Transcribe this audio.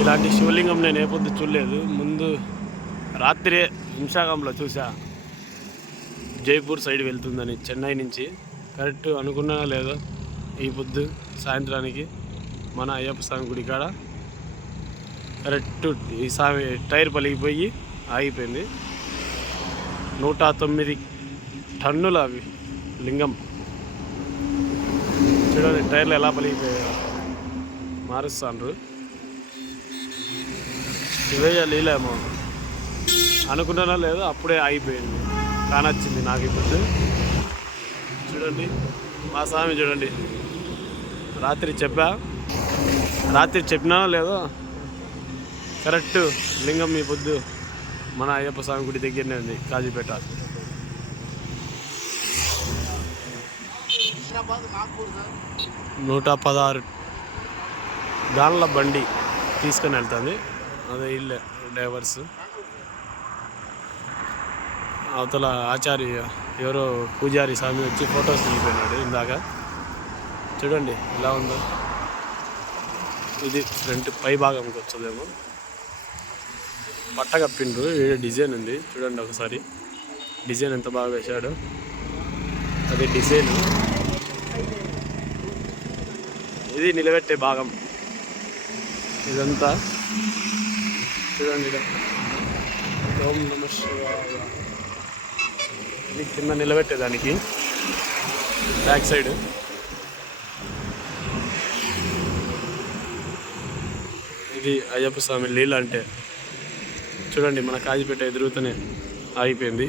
ఇలాంటి శివలింగం నేను ఏ పొద్దు చూడలేదు. ముందు రాత్రే ఇన్స్టాగ్రామ్లో చూసా, జైపూర్ సైడ్ వెళ్తుందని చెన్నై నుంచి. కరెక్ట్ అనుకున్నా లేదో ఈ పొద్దు సాయంత్రానికి మన అయ్యప్ప స్వామి గుడి కాడ కరెక్ట్ ఈ స్వామి టైర్ పలిగిపోయి ఆగిపోయింది. 109 టన్నుల అవి లింగం. చూడండి టైర్లు ఎలా పలిగిపోయాయో, మారుస్తాండ్రు. శివయ్య లీలేమో అనుకుంటున్నా లేదో అప్పుడే ఆగిపోయింది. కానొచ్చింది నాకు ఇప్పుడు. చూడండి మా స్వామి చూడండి. రాత్రి చెప్పినా లేదో కరెక్ట్ లింగం ఈ పొద్దు మన అయ్యప్ప స్వామి గుడి దగ్గరనే ఉంది, కాజీపేట. నూట 16 గాన్ల బండి తీసుకొని వెళ్తుంది. అదే ఇల్లే డ్రైవర్స్. అవతల ఆచార్య ఎవరో పూజారి స్వామి వచ్చి ఫొటోస్ దిగిపోయినాడు ఇందాక. చూడండి ఎలా ఉందో. ఇది ఫ్రంట్ పై భాగంకి వచ్చేదేమో. పట్ట కప్పిండ్రు, డిజైన్ ఉంది చూడండి ఒకసారి. డిజైన్ ఎంత బాగా వేశాడు. అది డిజైన్. ఇది నిలబెట్టే భాగం ఇదంతా. చూడండి ఓం నమః శివాయ. ఇది కింద నిలబెట్టేదానికి బ్యాక్ సైడ్. ఇది అయ్యప్ప స్వామి లీల అంటే. చూడండి మన కాజీపేట ఎదురుతూనే ఆగిపోయింది.